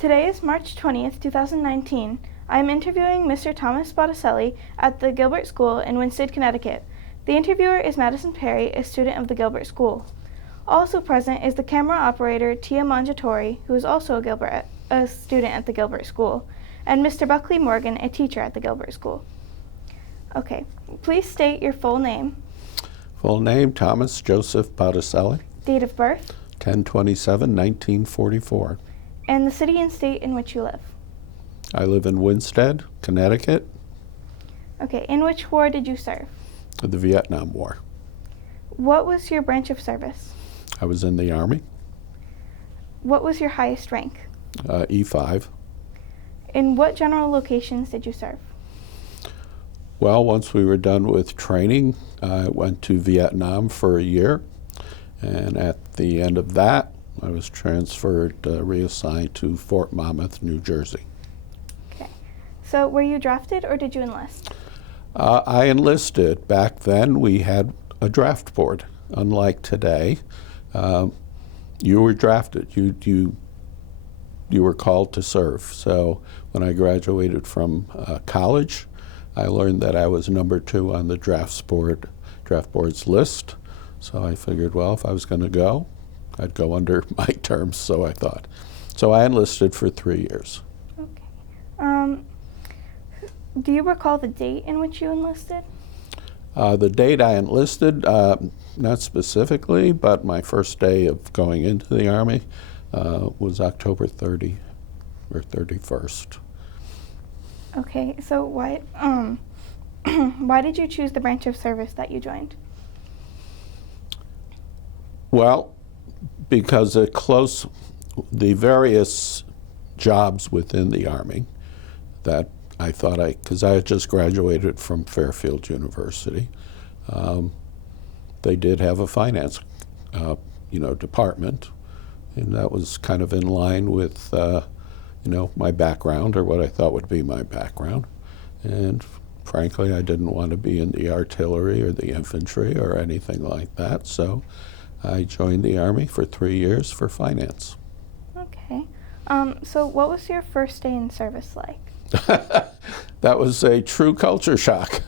Today is March 20th, 2019. I am interviewing Mr. Thomas Botticelli at the Gilbert School in Winsted, Connecticut. The interviewer is Madison Perry, a student of the Gilbert School. Also present is the camera operator Tia Mangiatori, who is also a student at the Gilbert School, and Mr. Buckley Morgan, a teacher at the Gilbert School. Okay, please state your full name. Full name, Thomas Joseph Botticelli. Date of birth. 10/27/1944. And the city and state in which you live. I live in Winsted, Connecticut. Okay, in which war did you serve? The Vietnam War. What was your branch of service? I was in the Army. What was your highest rank? E5. In what general locations did you serve? Well, once we were done with training, I went to Vietnam for a year. And at the end of that, I was transferred, reassigned to Fort Monmouth, New Jersey. Okay. So were you drafted or did you enlist? I enlisted. Back then, we had a draft board. Unlike today, you were drafted. You were called to serve. So when I graduated from college, I learned that I was number 2 on the draft board's list. So I figured, well, if I was going to go, I'd go under my terms, so I thought. So I enlisted for 3 years. Okay. Do you recall the date in which you enlisted? The date I enlisted, not specifically, but my first day of going into the Army was October 30 or 31st. Okay, so why did you choose the branch of service that you joined? Well, because the various jobs within the Army that I thought because I had just graduated from Fairfield University, they did have a finance, department, and that was kind of in line with, my background or what I thought would be my background. And frankly, I didn't want to be in the artillery or the infantry or anything like that, so I joined the Army for 3 years for finance. Okay. So what was your first day in service like? That was a true culture shock.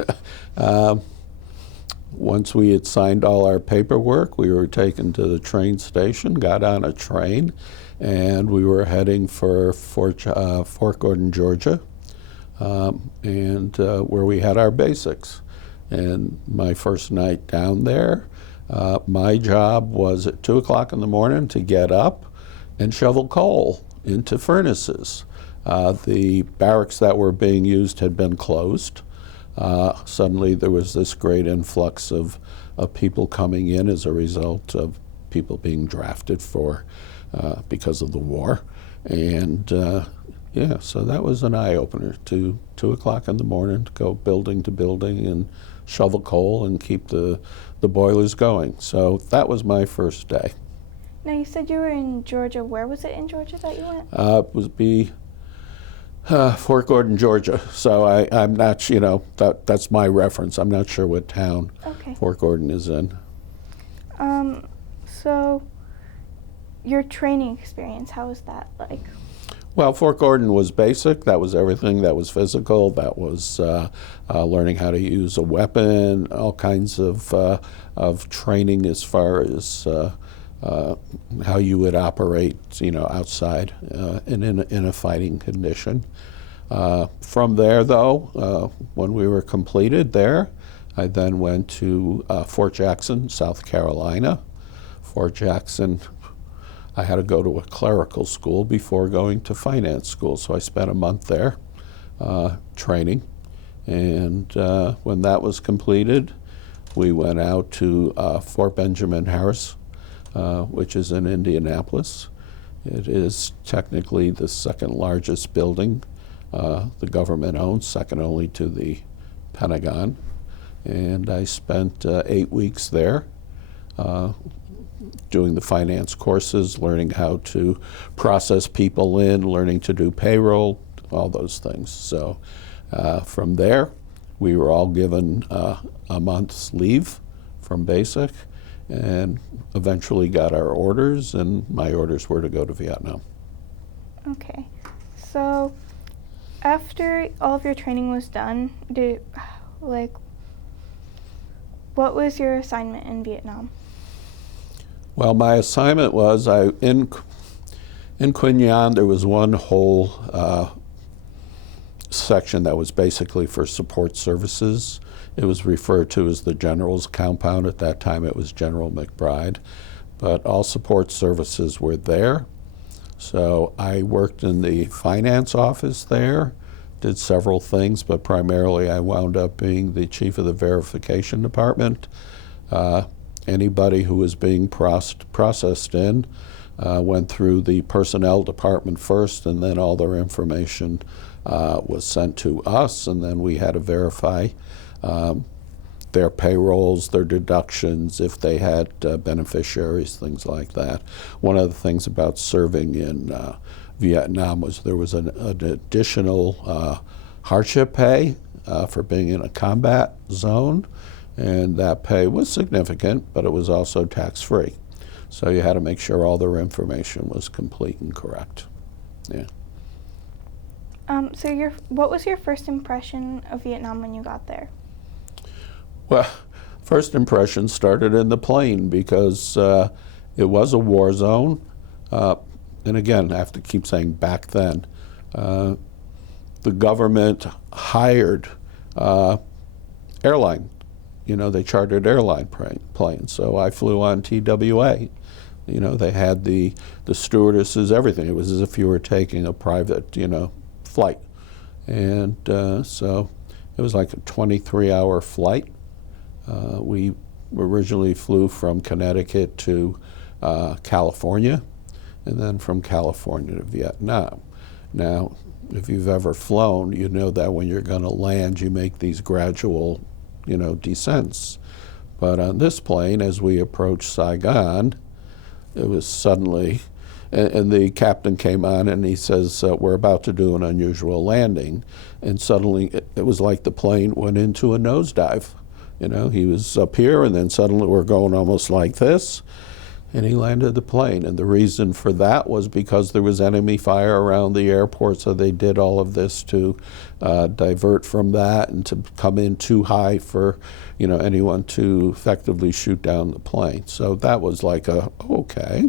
Once we had signed all our paperwork, we were taken to the train station, got on a train, and we were heading for Fort Gordon, Georgia, and where we had our basics. And my first night down there, my job was at 2 o'clock in the morning to get up and shovel coal into furnaces. The barracks that were being used had been closed. Suddenly there was this great influx of people coming in as a result of people being drafted because of the war. And so that was an eye-opener. 2 o'clock in the morning to go building to building and shovel coal and keep the boilers going. So that was my first day. Now you said you were in Georgia. Where was it in Georgia that you went? It would be Fort Gordon, Georgia. So I'm not, that's my reference. I'm not sure what town Fort Gordon is in. So your training experience, how was that like? Well, Fort Gordon was basic. That was everything. That was physical. That was learning how to use a weapon, all kinds of training as far as how you would operate, outside in a fighting condition. From there, though, when we were completed there, I then went to Fort Jackson, South Carolina. Fort Jackson, I had to go to a clerical school before going to finance school, so I spent a month there training. And when that was completed, we went out to Fort Benjamin Harris, which is in Indianapolis. It is technically the second largest building the government owns, second only to the Pentagon. And I spent 8 weeks there doing the finance courses, learning how to process people in, learning to do payroll, all those things. So from there, we were all given a month's leave from basic and eventually got our orders, and my orders were to go to Vietnam. Okay. So, after all of your training was done, what was your assignment in Vietnam? Well, my assignment was in Quy Nhon there was one whole section that was basically for support services. It was referred to as the General's Compound. At that time it was General McBride. But all support services were there. So I worked in the finance office there, did several things, but primarily I wound up being the chief of the verification department. Anybody who was being processed in went through the personnel department first, and then all their information was sent to us, and then we had to verify their payrolls, their deductions, if they had beneficiaries, things like that. One of the things about serving in Vietnam was there was an additional hardship pay for being in a combat zone, and that pay was significant, but it was also tax-free. So you had to make sure all their information was complete and correct. Yeah. So what was your first impression of Vietnam when you got there? Well, first impression started in the plane because it was a war zone. And again, I have to keep saying back then, the government hired airline. You know, they chartered airline planes. So I flew on TWA. You know, they had the stewardesses, everything. It was as if you were taking a private, flight. And so it was like a 23-hour flight. We originally flew from Connecticut to California, and then from California to Vietnam. Now, if you've ever flown, you know that when you're going to land, you make these gradual, descents. But on this plane, as we approached Saigon, it was suddenly, and the captain came on and he says, we're about to do an unusual landing. And suddenly, it was like the plane went into a nosedive. He was up here, and then suddenly we're going almost like this, and he landed the plane. And the reason for that was because there was enemy fire around the airport, so they did all of this to divert from that and to come in too high for, anyone to effectively shoot down the plane. So that was like okay.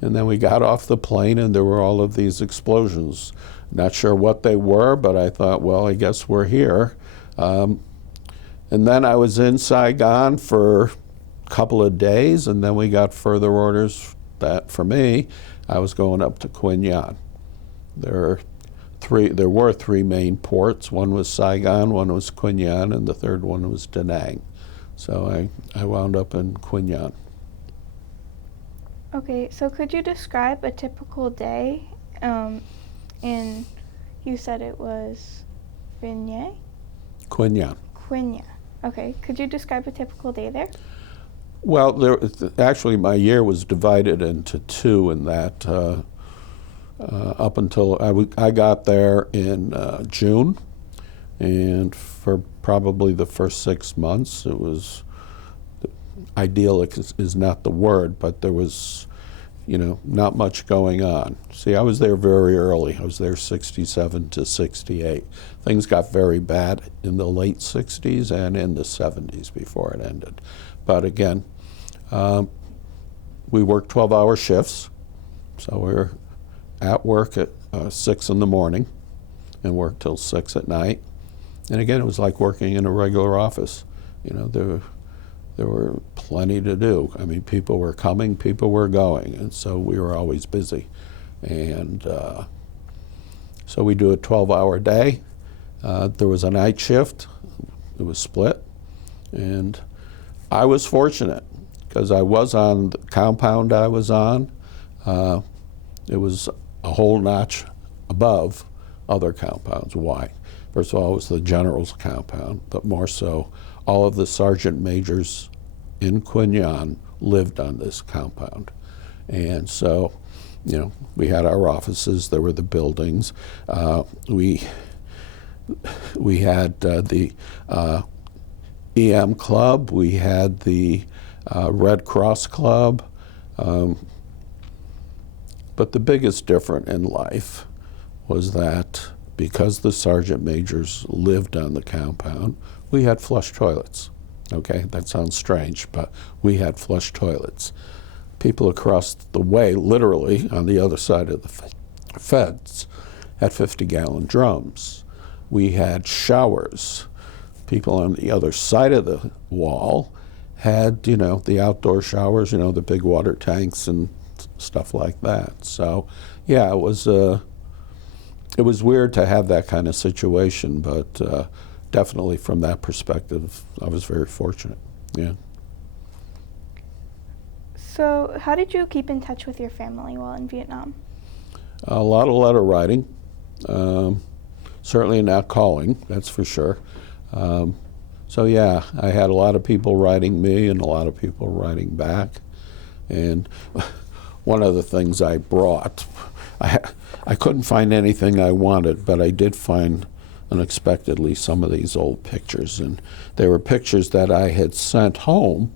And then we got off the plane, and there were all of these explosions. Not sure what they were, but I thought, well, I guess we're here. And then I was in Saigon for a couple of days, and then we got further orders that, for me, I was going up to Quy Nhon. There were three main ports. One was Saigon, one was Quy Nhon, and the third one was Da Nang. So I wound up in Quy Nhon. Okay, so could you describe a typical day you said it was Quy Nhon. Okay, could you describe a typical day there? Well, actually my year was divided into two in that up until I got there in June, and for probably the first 6 months it was, idyllic is not the word, but there was not much going on. See, I was there very early. I was there 67 to 68. Things got very bad in the late 60s and in the 70s before it ended. But again, we worked 12-hour shifts. So we were at work at 6 in the morning and worked till 6 at night. And again, it was like working in a regular office. There were plenty to do. I mean, people were coming, people were going, and so we were always busy. And so we do a 12-hour day. There was a night shift. It was split. And I was fortunate because I was on the compound I was on. It was a whole notch above other compounds. Why? First of all, it was the general's compound, but more so, all of the sergeant majors in Quy Nhon lived on this compound. And so, we had our offices, there were the buildings. We had the EM Club, we had the Red Cross Club. But the biggest difference in life was that because the sergeant majors lived on the compound, we had flush toilets. Okay, that sounds strange, but we had flush toilets. People across the way, literally on the other side of the fence, had 50-gallon drums. We had showers. People on the other side of the wall had, the outdoor showers, the big water tanks and stuff like that. So, yeah, it was weird to have that kind of situation, but definitely from that perspective, I was very fortunate. Yeah. So, how did you keep in touch with your family while in Vietnam? A lot of letter writing. Certainly not calling, that's for sure. So yeah, I had a lot of people writing me and a lot of people writing back. And one of the things I brought, I couldn't find anything I wanted, but I did find unexpectedly some of these old pictures. And they were pictures that I had sent home.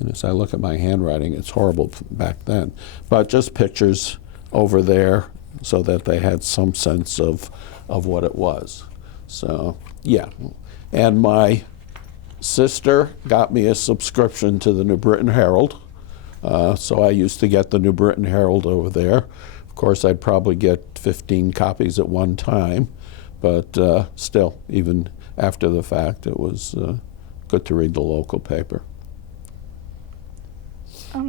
And as I look at my handwriting, it's horrible back then, but just pictures over there so that they had some sense of what it was. So, yeah. And my sister got me a subscription to the New Britain Herald. So I used to get the New Britain Herald over there. Of course, I'd probably get 15 copies at one time, but still, even after the fact, it was good to read the local paper.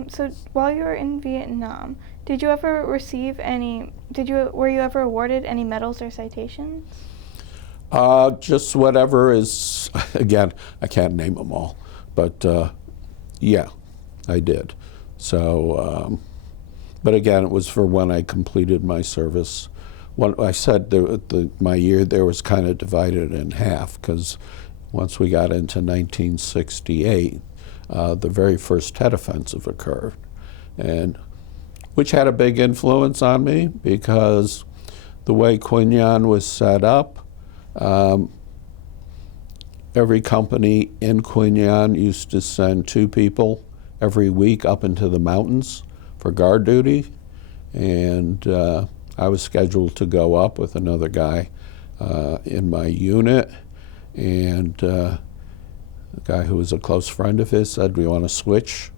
So while you were in Vietnam, did you ever receive were you ever awarded any medals or citations? Just whatever is, again, I can't name them all, but yeah, I did. So, but again, it was for when I completed my service. When I said my year there was kind of divided in half, because once we got into 1968, the very first Tet Offensive occurred, and which had a big influence on me because the way Quy Nhon was set up, every company in Quy Nhon used to send 2 people every week up into the mountains for guard duty, and I was scheduled to go up with another guy in my unit, and a guy who was a close friend of his said, "Do you want to switch?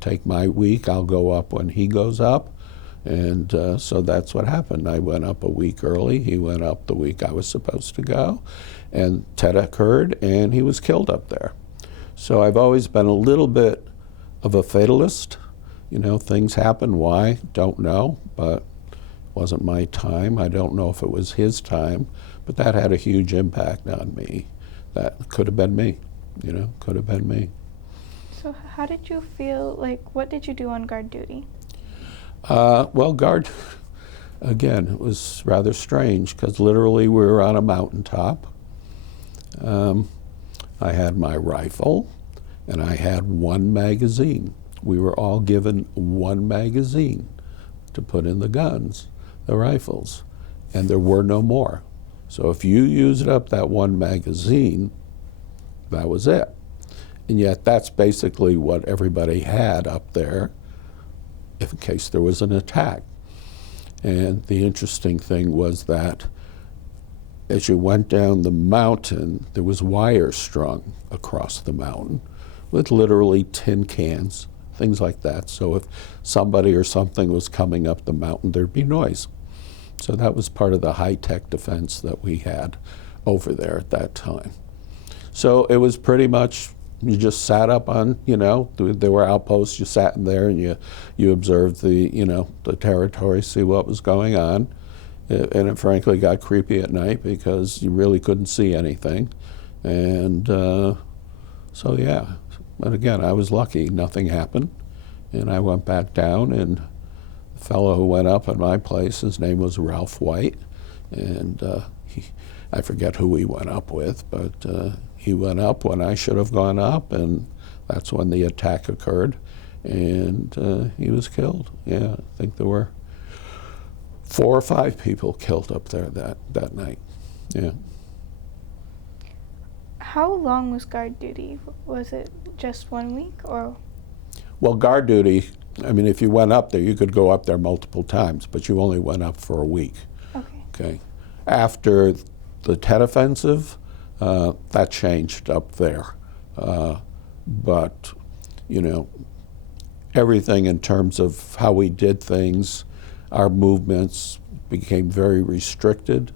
Take my week, I'll go up when he goes up." And so that's what happened. I went up a week early. He went up the week I was supposed to go. And Tet occurred, and he was killed up there. So I've always been a little bit of a fatalist. Things happen. Why? Don't know. But it wasn't my time. I don't know if it was his time. But that had a huge impact on me. That could have been me. Could have been me. So how did you feel, what did you do on guard duty? Well, guard, again, it was rather strange because literally we were on a mountaintop. I had my rifle and I had 1 magazine. We were all given 1 magazine to put in the guns, the rifles, and there were no more. So if you used up that 1 magazine, that was it. And yet that's basically what everybody had up there in case there was an attack. And the interesting thing was that as you went down the mountain, there was wire strung across the mountain with literally tin cans, things like that. So if somebody or something was coming up the mountain, there'd be noise. So that was part of the high-tech defense that we had over there at that time. So it was pretty much, you just sat up on, there were outposts, you sat in there and you observed the, the territory, see what was going on. And it frankly got creepy at night because you really couldn't see anything. And so yeah, but again, I was lucky, nothing happened. And I went back down, and the fellow who went up at my place, his name was Ralph White. And I forget who he went up with, but he went up when I should have gone up, and that's when the attack occurred, and he was killed. Yeah, I think there were 4 or 5 people killed up there that night. Yeah. How long was guard duty? Was it just 1 week, or? Well, guard duty, I mean, if you went up there, you could go up there multiple times, but you only went up for a week. Okay. Okay. After the Tet Offensive, that changed up there. But, you know, everything in terms of how we did things, our movements became very restricted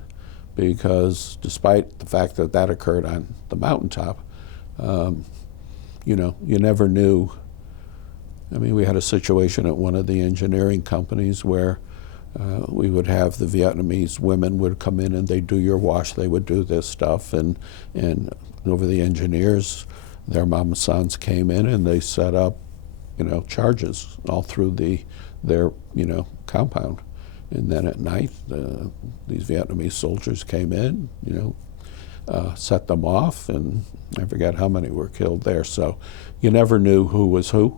because despite the fact that that occurred on the mountaintop, you know, you never knew. I mean, we had a situation at one of the engineering companies where we would have the Vietnamese women would come in and they'd do your wash, they would do this stuff, and over the engineers, their mama sons came in and they set up, you know, charges all through their, you know, compound. And then at night, these Vietnamese soldiers came in, you know, set them off, and I forget how many were killed there. So you never knew who was who,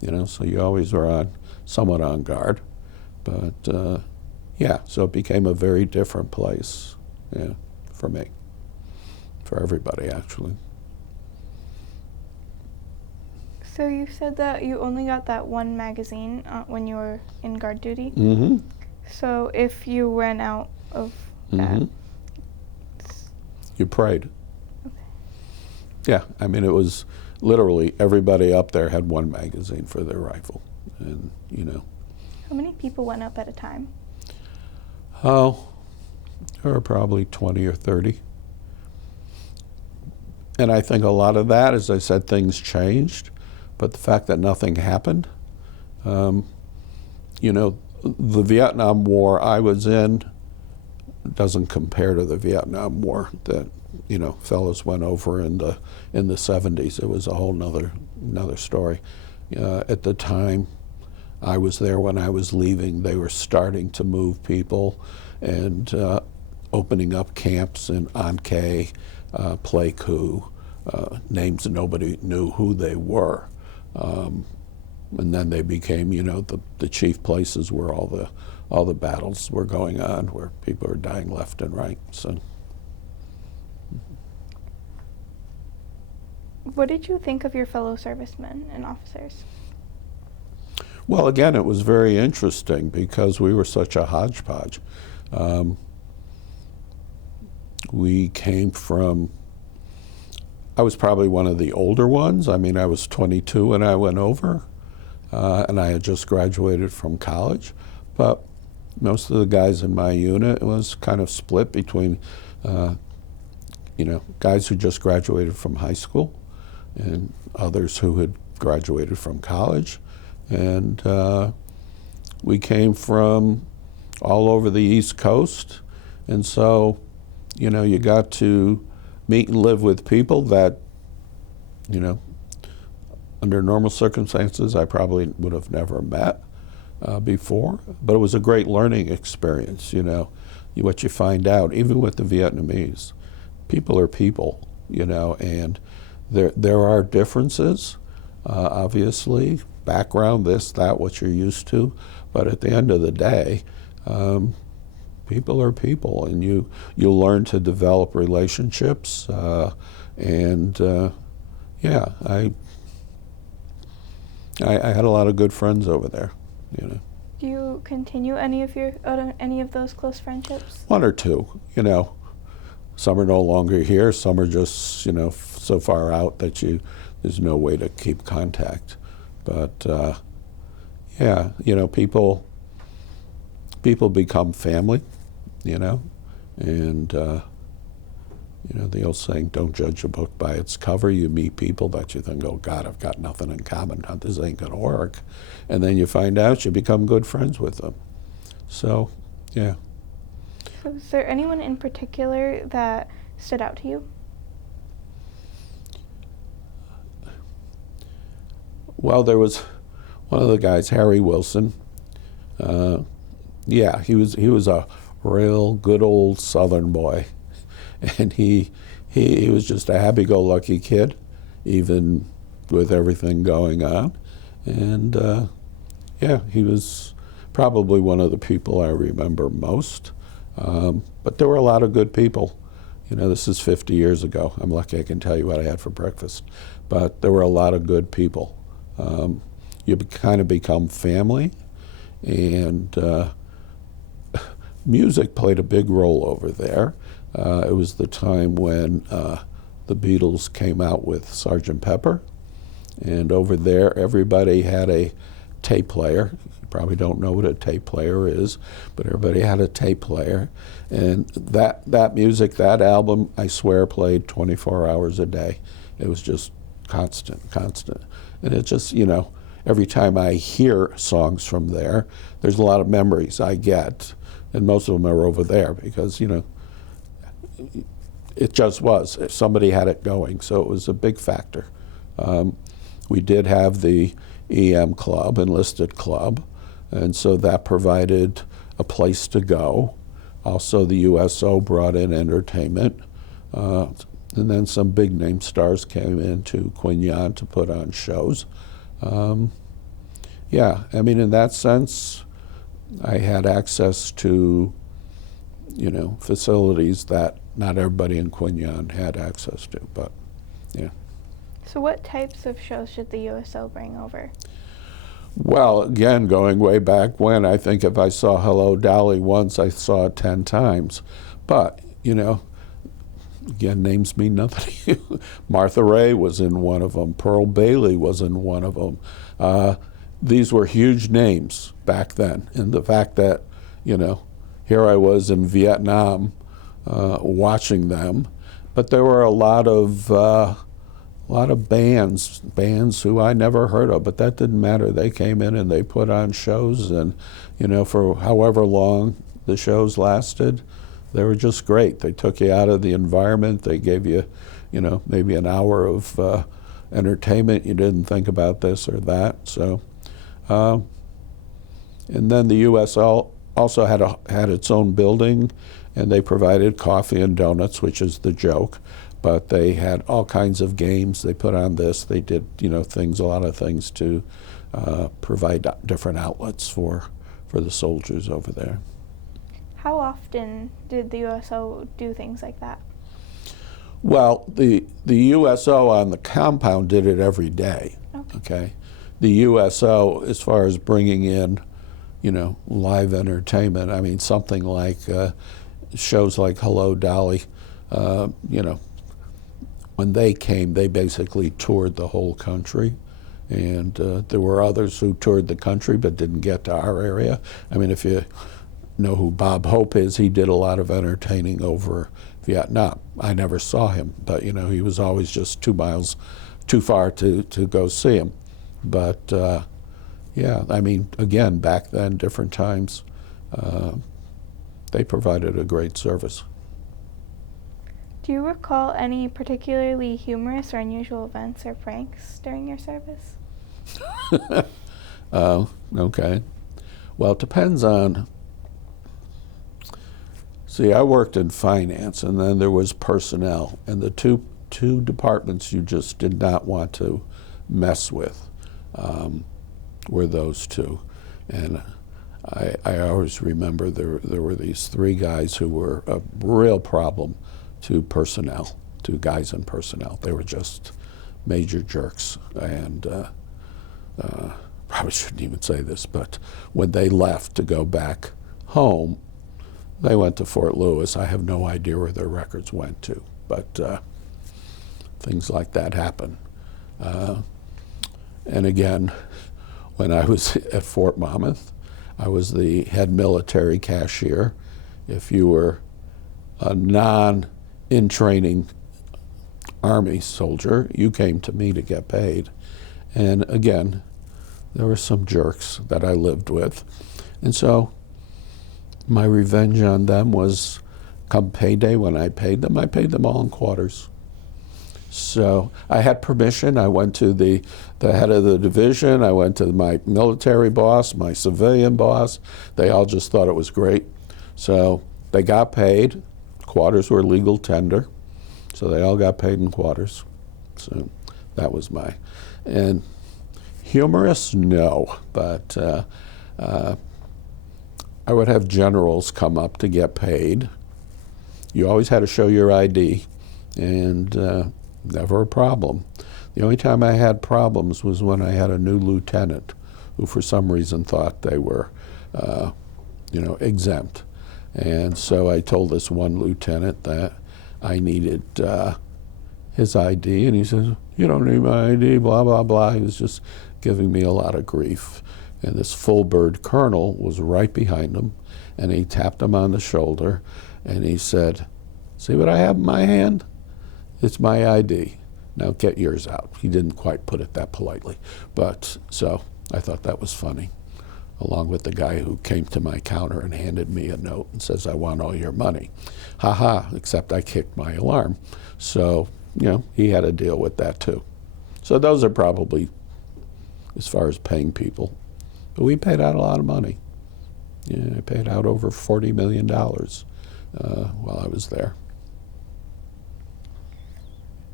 you know, so you always were somewhat on guard. But yeah, so it became a very different place, yeah, for me, for everybody actually. So you said that you only got that one magazine when you were in guard duty? Mm-hmm. So if you ran out of that? You prayed. Okay. Yeah, I mean, it was literally everybody up there had one magazine for their rifle, and, you know. How many people went up at a time? Oh, there were probably 20 or 30. And I think a lot of that, as I said, things changed, but the fact that nothing happened, you know, the Vietnam War I was in doesn't compare to the Vietnam War that, you know, fellas went over in the 70s. It was a whole another story. At the time I was there, when I was leaving, they were starting to move people and opening up camps in An Khê, Pleiku, names that nobody knew who they were. And then they became, you know, the chief places where all the battles were going on, where people were dying left and right. So, what did you think of your fellow servicemen and officers? well, again, it was very interesting because we were such a hodgepodge. We came from, I was probably one of the older ones. I mean, I was 22 when I went over, and I had just graduated from college. But most of the guys in my unit was kind of split between, you know, guys who just graduated from high school and others who had graduated from college. And we came from all over the East Coast. And so, you know, you got to meet and live with people that, you know, under normal circumstances, I probably would have never met before. But it was a great learning experience, you know. What you find out, even with the Vietnamese, people are people, you know, and there are differences, obviously, background, this, that, what you're used to. But at the end of the day, people are people, and you learn to develop relationships, and yeah, I had a lot of good friends over there, you know. Do you continue any of those close friendships? One or two, you know. Some are no longer here. Some are just, you know, so far out that there's no way to keep contact. But yeah, you know, people become family, you know, and you know, the old saying, don't judge a book by its cover. You meet people that you think, oh God, I've got nothing in common. This ain't gonna work. And then you find out you become good friends with them. So, yeah. So is there anyone in particular that stood out to you? Well, there was one of the guys, Harry Wilson. Yeah, he was a real good old Southern boy. And he was just a happy-go-lucky kid, even with everything going on. And yeah, he was probably one of the people I remember most. But there were a lot of good people. You know, this is 50 years ago. I'm lucky I can tell you what I had for breakfast. But there were a lot of good people. You kind of become family. And music played a big role over there. It was the time when the Beatles came out with Sgt. Pepper, and over there everybody had a tape player. You probably don't know what a tape player is, but everybody had a tape player. And that music, that album, I swear, played 24 hours a day. It was just constant. And it just, every time I hear songs from there, there's a lot of memories I get, and most of them are over there because, it just was. Somebody had it going, so it was a big factor. We did have the EM club, enlisted club, and so that provided a place to go. Also, the USO brought in entertainment, and then some big name stars came into Quin Yon to put on shows. Yeah, I mean, in that sense, I had access to, facilities that not everybody in Quin Yon had access to, but yeah. So what types of shows should the USO bring over? Well, again, going way back when, I think if I saw Hello Dolly once, I saw it 10 times. But, again, names mean nothing to you. Martha Ray was in one of them. Pearl Bailey was in one of them. These were huge names back then. And the fact that, here I was in Vietnam watching them. But there were a lot of bands who I never heard of, but that didn't matter. They came in and they put on shows, and for however long the shows lasted, they were just great. They took you out of the environment. They gave you, maybe an hour of entertainment. You didn't think about this or that. So, and then the USL also had its own building, and they provided coffee and donuts, which is the joke. But they had all kinds of games. They put on this. They did, a lot of things to provide different outlets for the soldiers over there. How often did the USO do things like that? Well, the USO on the compound did it every day. Okay. The USO, as far as bringing in, live entertainment, I mean, something like shows like Hello Dolly, when they came, they basically toured the whole country, and there were others who toured the country but didn't get to our area. I mean, if you know who Bob Hope is, he did a lot of entertaining over Vietnam. I never saw him, but he was always just 2 miles too far to go see him. But yeah, I mean, again, back then, different times, they provided a great service. Do you recall any particularly humorous or unusual events or pranks during your service? Okay. Well, it depends on. See, I worked in finance, and then there was personnel, and the two departments you just did not want to mess with were those two. And I always remember there were these 3 guys who were a real problem to personnel, to guys in personnel. They were just major jerks, and probably shouldn't even say this, but when they left to go back home, they went to Fort Lewis. I have no idea where their records went to, but things like that happen. And again, when I was at Fort Monmouth, I was the head military cashier. If you were a non-in-training Army soldier, you came to me to get paid. And again, there were some jerks that I lived with. And so my revenge on them was, come payday, when I paid them all in quarters. So I had permission. I went to the head of the division. I went to my military boss, my civilian boss. They all just thought it was great. So they got paid. Quarters were legal tender. So they all got paid in quarters. So that was and humorous, no, but I would have generals come up to get paid. You always had to show your ID, and never a problem. The only time I had problems was when I had a new lieutenant who for some reason thought they were exempt. And so I told this one lieutenant that I needed his ID, and he says, "You don't need my ID, blah, blah, blah." He was just giving me a lot of grief. And this full bird colonel was right behind him, and he tapped him on the shoulder, and he said, "See what I have in my hand? It's my ID. Now get yours out." He didn't quite put it that politely, but so I thought that was funny, along with the guy who came to my counter and handed me a note and says, "I want all your money." Ha ha, except I kicked my alarm. So, he had to deal with that too. So those are probably, as far as paying people. But we paid out a lot of money. Yeah, I paid out over $40 million while I was there.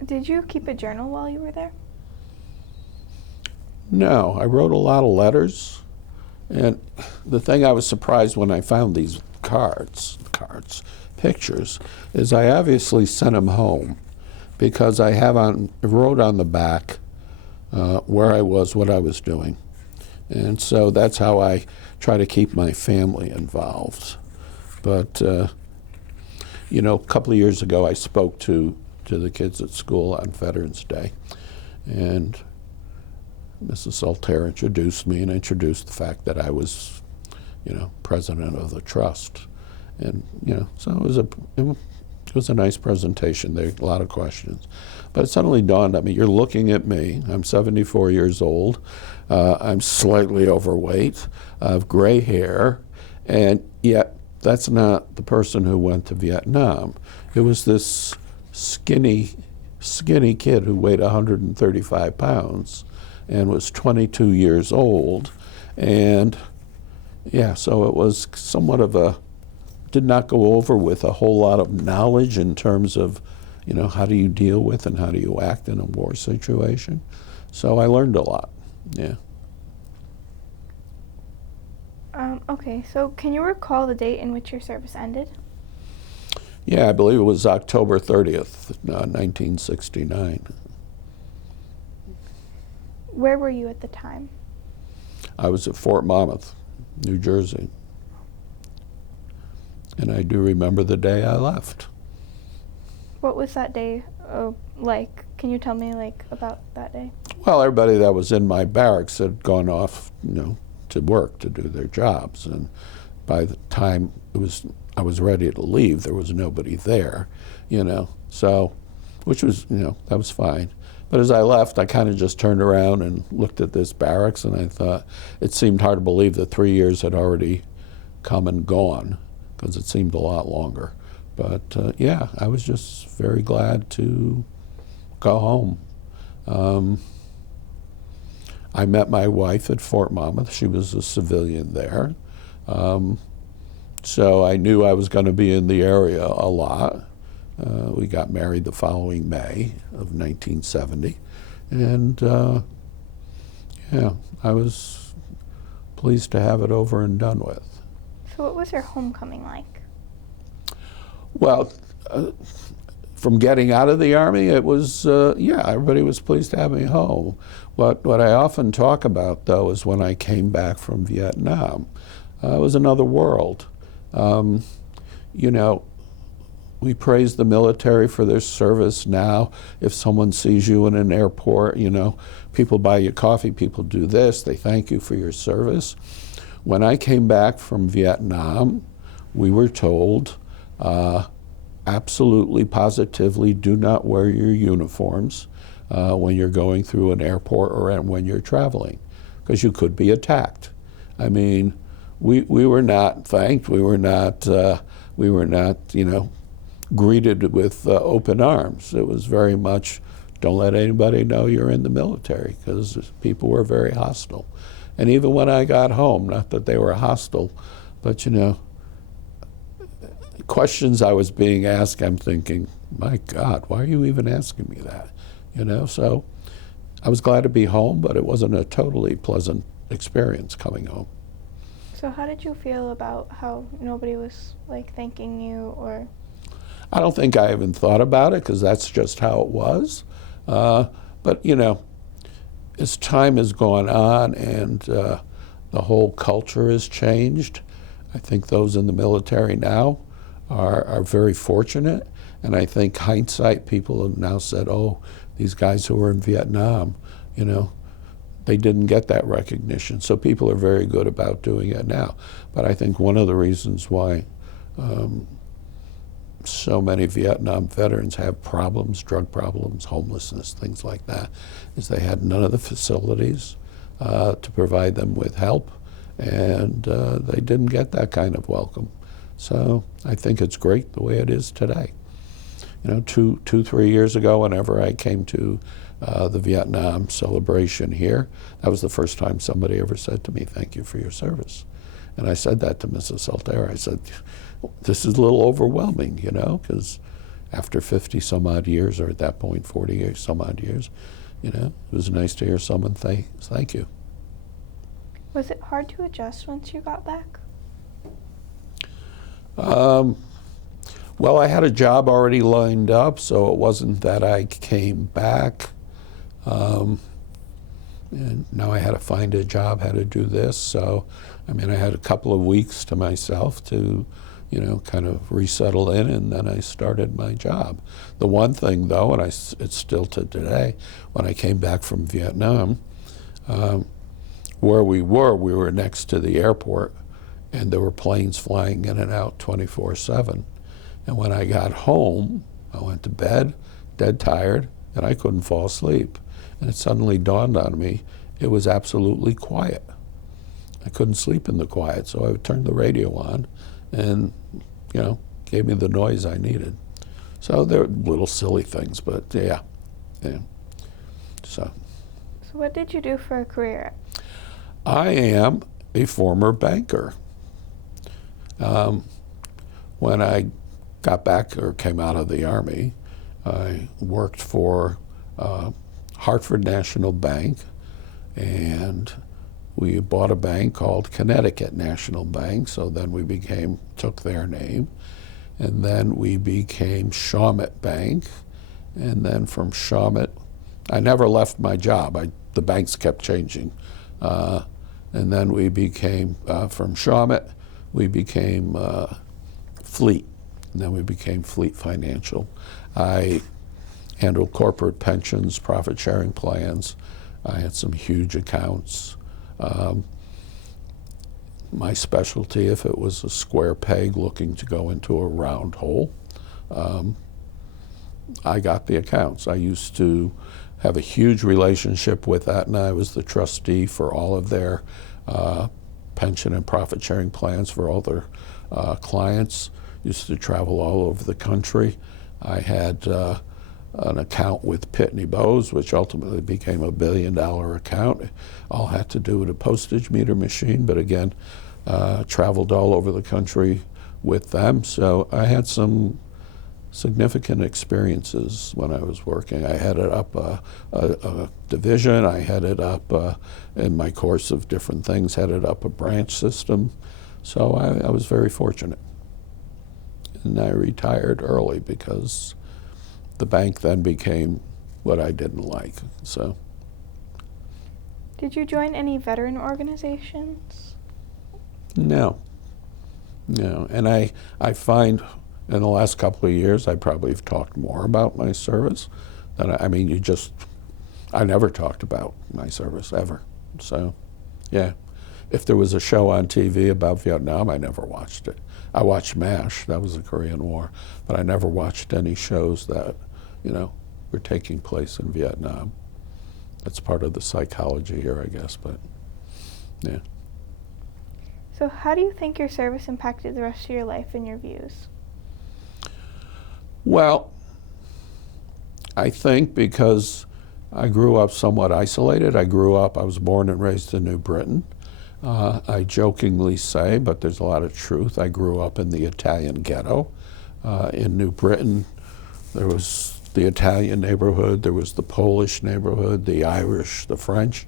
Did you keep a journal while you were there? No, I wrote a lot of letters. And the thing I was surprised when I found these pictures, is I obviously sent them home because I wrote on the back where I was, what I was doing. And so that's how I try to keep my family involved. But, a couple of years ago I spoke to the kids at school on Veterans Day. And Mrs. Saltaire introduced me and introduced the fact that I was, president of the trust. And, so it was a nice presentation. There were a lot of questions. But it suddenly dawned on me, you're looking at me. I'm 74 years old. I'm slightly overweight. I have gray hair. And yet, that's not the person who went to Vietnam. It was this skinny kid who weighed 135 pounds and was 22 years old. And so it was somewhat of did not go over with a whole lot of knowledge in terms of, how do you deal with and how do you act in a war situation. So I learned a lot, yeah. Okay, so can you recall the date in which your service ended? Yeah, I believe it was October 30th, 1969. Where were you at the time? I was at Fort Monmouth, New Jersey. And I do remember the day I left. What was that day like? Can you tell me about that day? Well, everybody that was in my barracks had gone off, to work, to do their jobs. And by the time I was ready to leave, there was nobody there, So, which was, that was fine. But as I left, I kind of just turned around and looked at this barracks, and I thought it seemed hard to believe that 3 years had already come and gone, because it seemed a lot longer. But I was just very glad to go home. I met my wife at Fort Monmouth. She was a civilian there. So I knew I was going to be in the area a lot. We got married the following May of 1970. And I was pleased to have it over and done with. So what was your homecoming like? Well, from getting out of the Army, it was, everybody was pleased to have me home. But what I often talk about, though, is when I came back from Vietnam. It was another world. We praise the military for their service now. If someone sees you in an airport, people buy you coffee, people do this, they thank you for your service. When I came back from Vietnam, we were told, absolutely, positively, do not wear your uniforms when you're going through an airport or when you're traveling, because you could be attacked. I mean, we were not thanked. We were not, greeted with open arms. It was very much, don't let anybody know you're in the military, because people were very hostile. And even when I got home, not that they were hostile, but questions I was being asked, I'm thinking, my God, why are you even asking me that? So I was glad to be home, but it wasn't a totally pleasant experience coming home. So how did you feel about how nobody was thanking you, or? I don't think I even thought about it, because that's just how it was. But as time has gone on and the whole culture has changed, I think those in the military now are very fortunate, and I think hindsight, people have now said, oh, these guys who were in Vietnam, you know, they didn't get that recognition. So people are very good about doing it now. But I think one of the reasons why so many Vietnam veterans have problems, drug problems, homelessness, things like that, is they had none of the facilities to provide them with help, and they didn't get that kind of welcome. So I think it's great the way it is today. You know, 3 years ago, whenever I came to the Vietnam celebration here, that was the first time somebody ever said to me, "Thank you for your service." And I said that to Mrs. Salter. I said, this is a little overwhelming, you know, because after 50 some odd years, or at that point 40 some odd years, you know, it was nice to hear someone say thank you. Was it hard to adjust once you got back? Well, I had a job already lined up, so it wasn't that I came back. And now I had to find a job, had to do this. So, I mean, I had a couple of weeks to myself to, you know, kind of resettle in, and then I started my job. The one thing, though, and it's still to today, when I came back from Vietnam, where we were next to the airport, and there were planes flying in and out 24/7. And when I got home, I went to bed, dead tired, and I couldn't fall asleep. And it suddenly dawned on me, it was absolutely quiet. I couldn't sleep in the quiet, so I would turn the radio on, and, you know, gave me the noise I needed. So they're little silly things, but yeah. So what did you do for a career? I am a former banker. When I got back or came out of the Army, I worked for Hartford National Bank, and we bought a bank called Connecticut National Bank, so then we took their name, and then we became Shawmut Bank, and then from Shawmut, I never left my job. The banks kept changing. And then we became, from Shawmut, we became Fleet, and then we became Fleet Financial. I handled corporate pensions, profit sharing plans. I had some huge accounts. My specialty, if it was a square peg looking to go into a round hole, I got the accounts. I used to have a huge relationship with that, and I was the trustee for all of their pension and profit sharing plans for all their clients. Used to travel all over the country. I had an account with Pitney Bowes, which ultimately became a $1 billion account. All had to do with a postage meter machine, but again, traveled all over the country with them. So I had some significant experiences when I was working. I headed up a division. I headed up, in my course of different things, headed up a branch system. So I was very fortunate. And I retired early because the bank then became what I didn't like. So. Did you join any veteran organizations? No. And I find in the last couple of years I probably have talked more about my service than I never talked about my service ever. So, yeah. If there was a show on TV about Vietnam, I never watched it. I watched MASH, that was the Korean War, but I never watched any shows that, were taking place in Vietnam. That's part of the psychology here, I guess, but yeah. So how do you think your service impacted the rest of your life and your views? Well, I think because I grew up somewhat isolated. I was born and raised in New Britain. I jokingly say, but there's a lot of truth, I grew up in the Italian ghetto. In New Britain, there was the Italian neighborhood, there was the Polish neighborhood, the Irish, the French,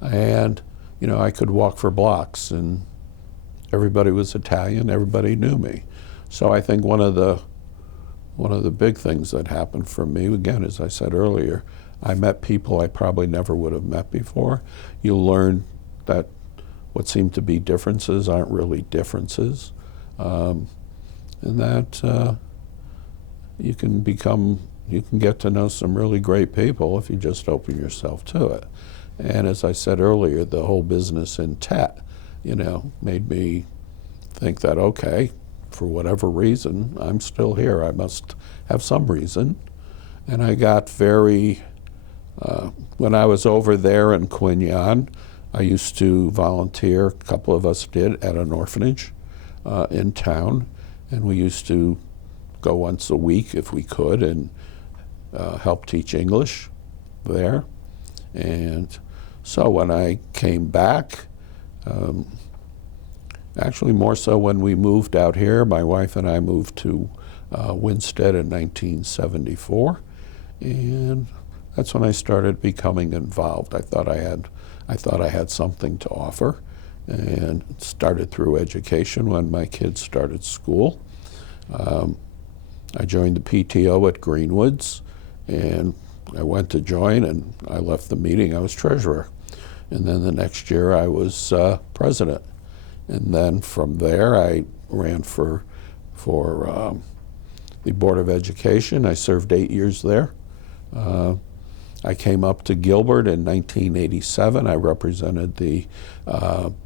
and I could walk for blocks and everybody was Italian, everybody knew me. So I think one of the big things that happened for me, again, as I said earlier, I met people I probably never would have met before. You learn that what seem to be differences aren't really differences, and that you can get to know some really great people if you just open yourself to it. And as I said earlier, the whole business in TET, made me think that, okay, for whatever reason, I'm still here. I must have some reason. And I got when I was over there in Quin Yon, I used to volunteer, a couple of us did, at an orphanage in town. And we used to go once a week if we could and help teach English there. And so when I came back, actually more so when we moved out here, my wife and I moved to Winstead in 1974, and that's when I started becoming involved. I thought I had something to offer, and it started through education when my kids started school. I joined the PTO at Greenwoods, and I went to join, and I left the meeting. I was treasurer, and then the next year I was president. And then from there, I ran for the Board of Education. I served 8 years there. I came up to Gilbert in 1987. I represented the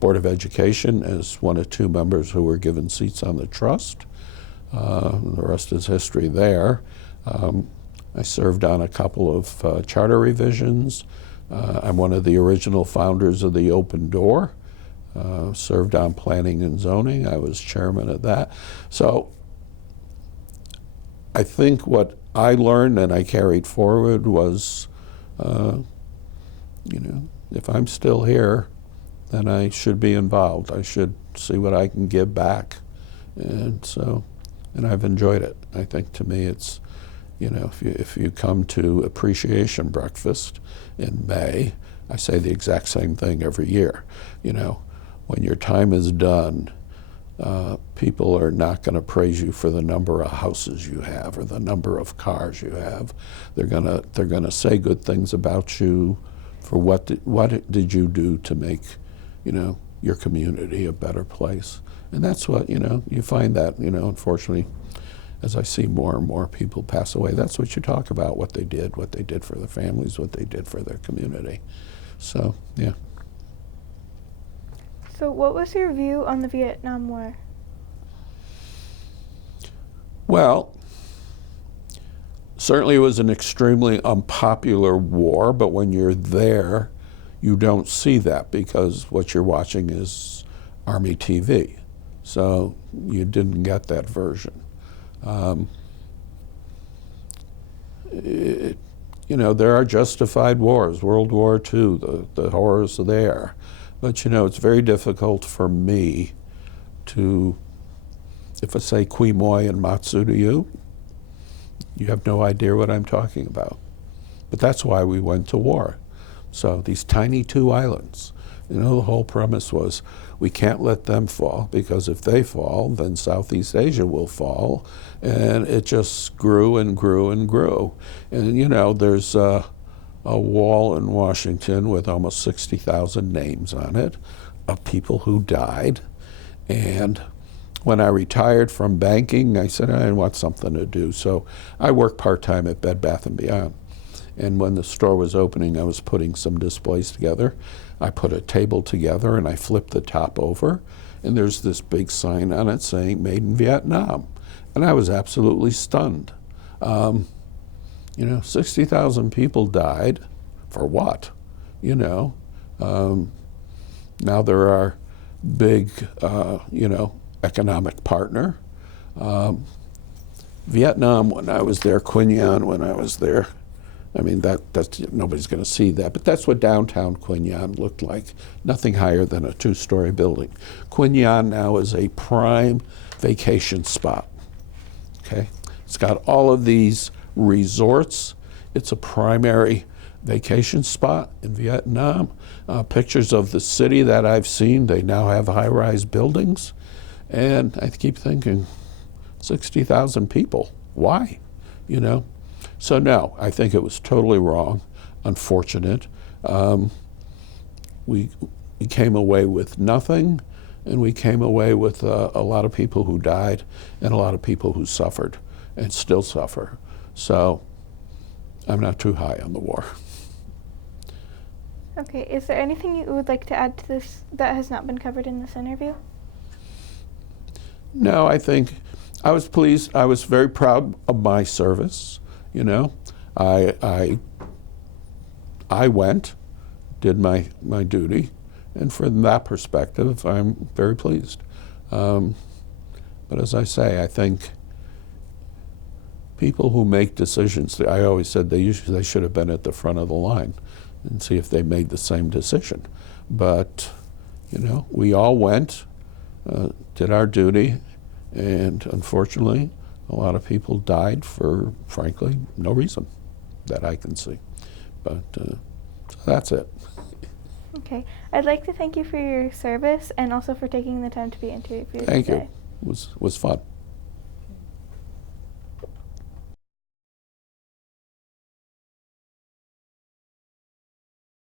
Board of Education as one of 2 members who were given seats on the trust. The rest is history there. I served on a couple of charter revisions. I'm one of the original founders of the Open Door. Served on planning and zoning. I was chairman of that. So I think what I learned and I carried forward was, if I'm still here, then I should be involved. I should see what I can give back. And I've enjoyed it. I think to me it's, if you come to appreciation breakfast in May, I say the exact same thing every year. When your time is done, people are not going to praise you for the number of houses you have or the number of cars you have. They're gonna say good things about you for what did you do to make, your community a better place. And that's what, you find that, unfortunately, as I see more and more people pass away, that's what you talk about, what they did for their families, what they did for their community. So, yeah. So what was your view on the Vietnam War? Well, certainly it was an extremely unpopular war, but when you're there, you don't see that because what you're watching is Army TV. So you didn't get that version. There are justified wars, World War II, the horrors are there. But it's very difficult for me to, if I say Quemoy and Matsu to you, you have no idea what I'm talking about. But that's why we went to war. So these tiny 2 islands, the whole premise was we can't let them fall because if they fall, then Southeast Asia will fall. And it just grew and grew and grew. And there's a wall in Washington with almost 60,000 names on it of people who died. And when I retired from banking, I said I want something to do. So I worked part-time at Bed Bath & Beyond. And when the store was opening, I was putting some displays together. I put a table together and I flipped the top over. And there's this big sign on it saying, Made in Vietnam. And I was absolutely stunned. 60,000 people died for what? Now they're our big, economic partner. Vietnam, when I was there, Quin Yon, when I was there, that's nobody's going to see that, but that's what downtown Quin Yon looked like. Nothing higher than a 2-story building. Quin Yon now is a prime vacation spot. Okay, it's got all of these resorts. It's a primary vacation spot in Vietnam. Pictures of the city that I've seen, they now have high-rise buildings. And I keep thinking, 60,000 people, why? So no, I think it was totally wrong, unfortunate. We we came away with nothing, and we came away with a lot of people who died and a lot of people who suffered and still suffer. So I'm not too high on the war. Okay, is there anything you would like to add to this that has not been covered in this interview? No, I think I was pleased. I was very proud of my service. You know, I went, did my duty, and from that perspective, I'm very pleased. But as I say, I think people who make decisions, I always said they should have been at the front of the line and see if they made the same decision. But, you know, we all went, did our duty, and unfortunately, a lot of people died for, frankly, no reason that I can see. But so that's it. Okay, I'd like to thank you for your service and also for taking the time to be interviewed today. Thank you. It was fun.